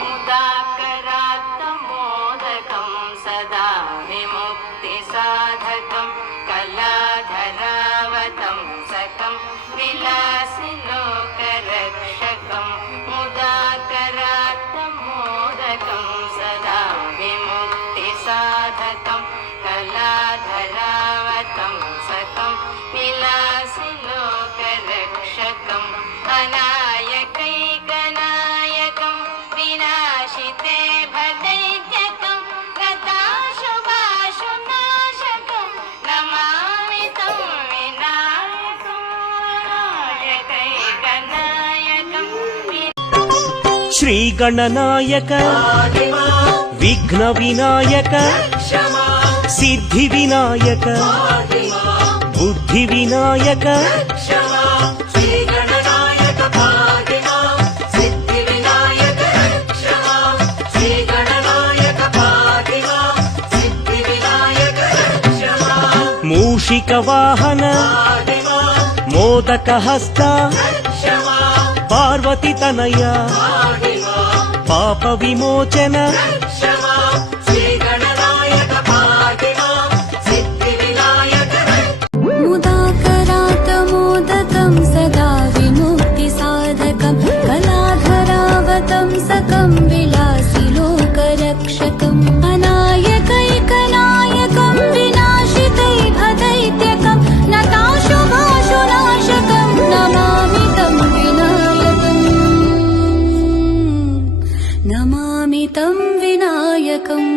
मुदाकरात्तमोदकं सदा विमुक्तिसाधकं कलाधरावतं सकं विलासिलोकरक्षकं मुदाकरात्तमोदकं सदा विमुक्तिसाधकं कलाधरावतं सकं विलासिलोकरक्षकं अनायकैकनायकं विनाशिते भदैत्यकं गताशुभाशुनाशकं नमामि तं विनायकं अनायकैकनायकं శ్రీ గణనాయక విఘ్న వినాయక సిద్ధి వినాయక బుద్ధి వినాయక మూషిక వాహన మోదక హస్త పార్వతి తనయ పాప విమోచన मुदाकरात्तमोदकं सदा विमुक्तिसाधकं कलाधरावतं सकं विलासिलोकरक्षकम् अनायकैकनायकं विनाशितैर्भदैत्यकं नताशुभाशुनाशकं नमामि तं विनायकम् नमामि तं विनायकम्